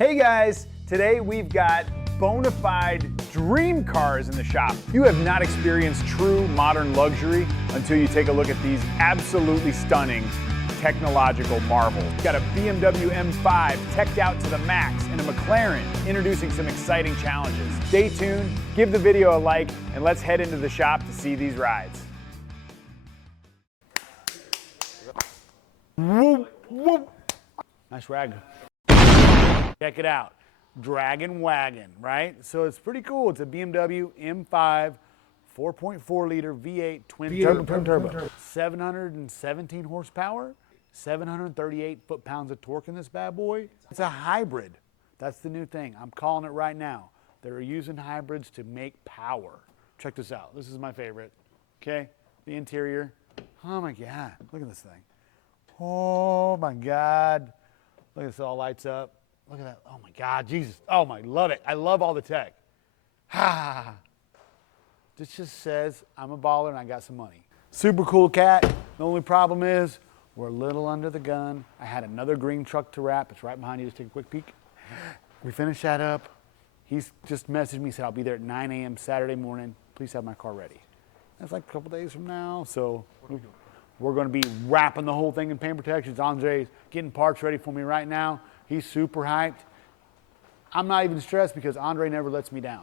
Hey guys, today we've got bona fide dream cars in the shop. You have not experienced true modern luxury until you take a look at these absolutely stunning technological marvels. We've got a BMW M5 teched out to the max and a McLaren introducing some exciting challenges. Stay tuned, give the video a like, and let's head into the shop to see these rides. Whoop, whoop. Nice rag. Check it out, Dragon Wagon, right? So it's pretty cool. It's a BMW M5 4.4 liter V8 twin turbo. 717 horsepower, 738 foot-pounds of torque in this bad boy. It's a hybrid. That's the new thing. I'm calling it right now. They're using hybrids to make power. Check this out. This is my favorite. Okay, the interior. Oh my God, look at this thing. Oh my God. Look at this, all lights up. Look at that. Oh my God, Jesus. Oh my, love it. I love all the tech. Ha. This just says I'm a baller and I got some money. Super cool cat. The only problem is we're a little under the gun. I had another green truck to wrap. It's right behind you. Just take a quick peek. We finished that up. He's just messaged me, said I'll be there at 9 a.m. Saturday morning. Please have my car ready. That's like a couple days from now. So we're going to be wrapping the whole thing in paint protections. Andre's getting parts ready for me right now. He's super hyped. I'm not even stressed because Andre never lets me down.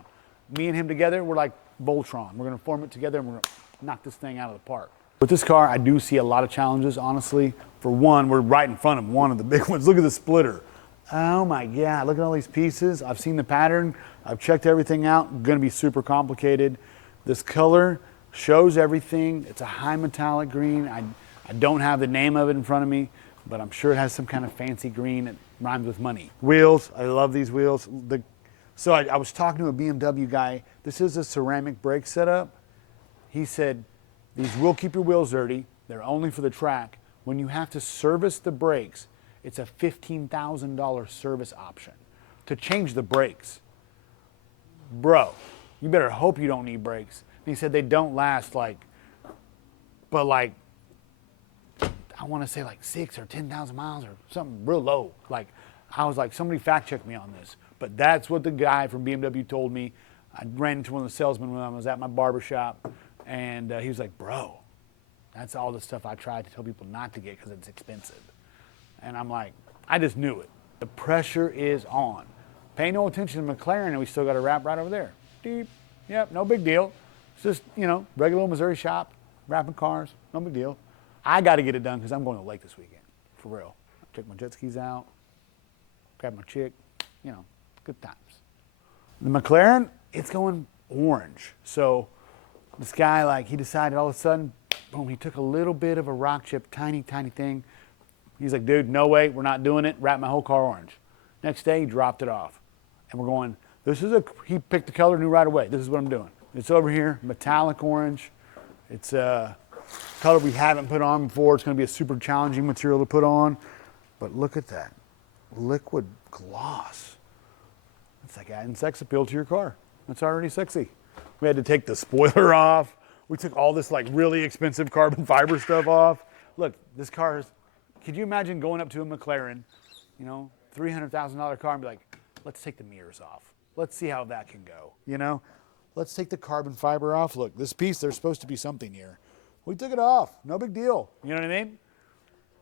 Me and him together, we're like Voltron. We're gonna form it together and we're gonna knock this thing out of the park. With this car, I do see a lot of challenges, honestly. For one, we're right in front of one of the big ones. Look at the splitter. Oh my God, look at all these pieces. I've seen the pattern. I've checked everything out. Gonna be super complicated. This color shows everything. It's a high metallic green. I don't have the name of it in front of me, but I'm sure it has some kind of fancy green. It rhymes with money. Wheels, I love these wheels. So I was talking to a BMW guy. This is a ceramic brake setup. He said, these will keep your wheels dirty. They're only for the track. When you have to service the brakes, it's a $15,000 service option to change the brakes. Bro, you better hope you don't need brakes. And he said they don't last I want to say like 6 or 10,000 miles or something real low. Like, I was like, somebody fact check me on this. But that's what the guy from BMW told me. I ran into one of the salesmen when I was at my barber shop, and he was like, bro, that's all the stuff I tried to tell people not to get because it's expensive. And I'm like, I just knew it. The pressure is on. Pay no attention to McLaren, and we still got a wrap right over there. Deep. Yep, no big deal. It's just, regular old Missouri shop, wrapping cars, no big deal. I got to get it done because I'm going to the lake this weekend, for real. Check my jet skis out, grab my chick, good times. The McLaren, it's going orange. So this guy, he decided all of a sudden, boom, he took a little bit of a rock chip, tiny, tiny thing. He's like, dude, no way, we're not doing it. Wrap my whole car orange. Next day, he dropped it off. And we're going, he picked the color, knew right away, this is what I'm doing. It's over here, metallic orange. It's color we haven't put on before. It's going to be a super challenging material to put on. But look at that. Liquid gloss. It's like adding sex appeal to your car. That's already sexy. We had to take the spoiler off. We took all this really expensive carbon fiber stuff off. Look, this car is, could you imagine going up to a McLaren, $300,000 car and be like, let's take the mirrors off. Let's see how that can go, Let's take the carbon fiber off. Look, this piece, there's supposed to be something here. We took it off. No big deal. You know what I mean?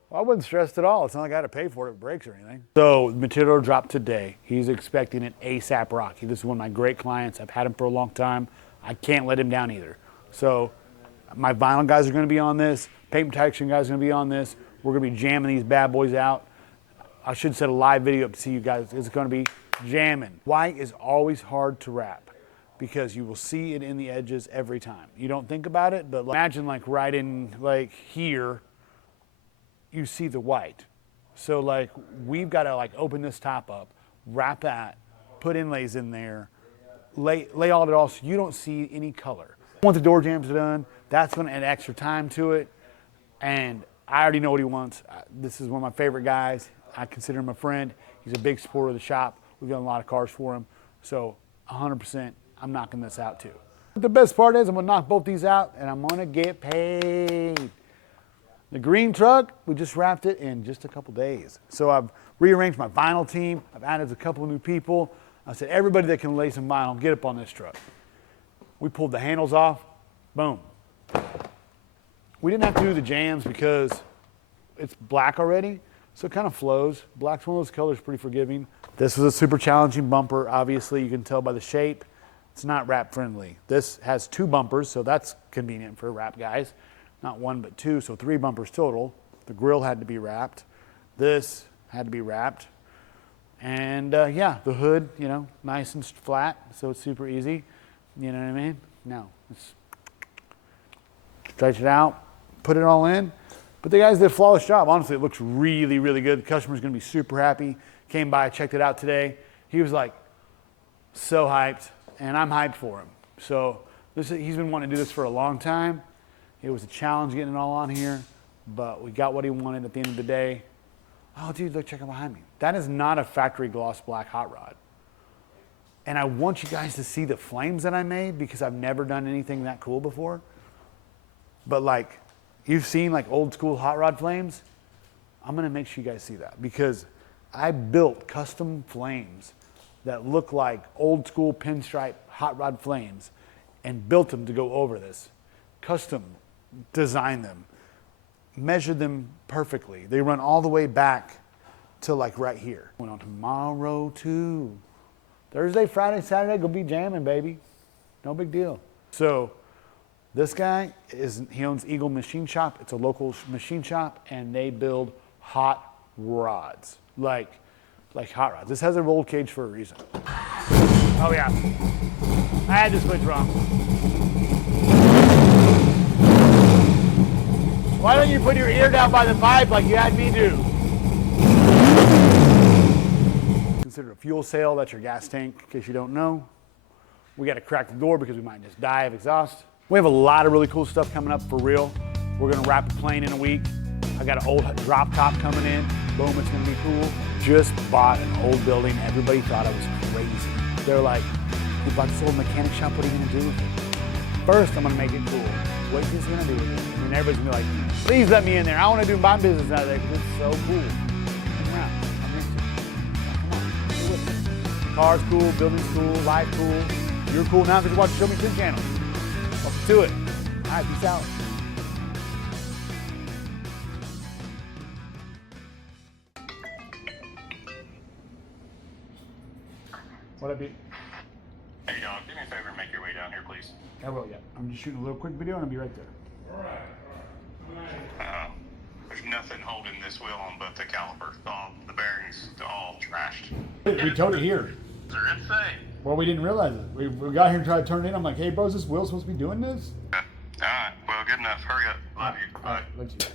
Well, I wasn't stressed at all. It's not like I had to pay for it with brakes or anything. So the material dropped today. He's expecting it ASAP rock. This is one of my great clients. I've had him for a long time. I can't let him down either. So my vinyl guys are going to be on this. Paint protection guys are going to be on this. We're going to be jamming these bad boys out. I should set a live video up to see you guys. It's going to be jamming. White is always hard to wrap, because you will see it in the edges every time. You don't think about it, but imagine right in here, you see the white. So we've got to open this top up, wrap that, put inlays in there, lay all of it all so you don't see any color. Once the door jambs are done, that's going to add extra time to it. And I already know what he wants. This is one of my favorite guys. I consider him a friend. He's a big supporter of the shop. We've done a lot of cars for him. So 100%. I'm knocking this out too. But the best part is I'm gonna knock both these out and I'm gonna get paid. The green truck, we just wrapped it in just a couple days. So I've rearranged my vinyl team. I've added a couple of new people. I said, everybody that can lay some vinyl, get up on this truck. We pulled the handles off, boom. We didn't have to do the jams because it's black already, so it kind of flows. Black's one of those colors, pretty forgiving. This was a super challenging bumper. Obviously, you can tell by the shape, it's not wrap friendly. This has 2 bumpers, so that's convenient for wrap guys. Not 1, but 2, so 3 bumpers total. The grill had to be wrapped. This had to be wrapped. And yeah, the hood, you know, nice and flat, so it's super easy. You know what I mean? Now, let's stretch it out, put it all in. But the guys did a flawless job. Honestly, it looks really, really good. The customer's gonna be super happy. Came by, checked it out today. He was like, so hyped, and I'm hyped for him. So he's been wanting to do this for a long time. It was a challenge getting it all on here, but we got what he wanted at the end of the day. Oh, dude, look, check out behind me. That is not a factory gloss black hot rod. And I want you guys to see the flames that I made because I've never done anything that cool before. But like, you've seen like old school hot rod flames. I'm gonna make sure you guys see that because I built custom flames that look like old school pinstripe hot rod flames and built them to go over this. Custom designed them, measured them perfectly. They run all the way back to like right here. Went on tomorrow too. Thursday, Friday, Saturday, go be jamming, baby. No big deal. So this guy he owns Eagle Machine Shop. It's a local machine shop and they build hot rods. Like hot rods. This has a roll cage for a reason. Oh yeah, I had to switch wrong. Why don't you put your ear down by the pipe like you had me do? Consider a fuel cell, that's your gas tank, in case you don't know. We gotta crack the door because we might just die of exhaust. We have a lot of really cool stuff coming up for real. We're gonna wrap a plane in a week. I got an old drop top coming in. Boom, it's gonna be cool. Just bought an old building. Everybody thought I was crazy. They're like, you bought this old mechanic shop, what are you gonna do with it? First, I'm gonna make it cool. What do you think he's gonna do with it? And everybody's gonna be like, please let me in there. I wanna do my business out of there because it's so cool. Come around, I'm into it. Come on, stay with me. Car's cool, building's cool, life cool. You're cool now because you watch the Show Me Tint channel. Welcome to it. All right, peace out. What'd I be? Hey, dog, do me a favor and make your way down here, please. I will, yeah. I'm just shooting a little quick video and I'll be right there. All right. There's nothing holding this wheel on both the calipers. The bearings are all trashed. We towed it here. They're insane. Well, we didn't realize it. We got here and tried to turn it in. I'm like, hey, bro, is this wheel supposed to be doing this? All right. Well, good enough. Hurry up. Love you. All right. Let's see.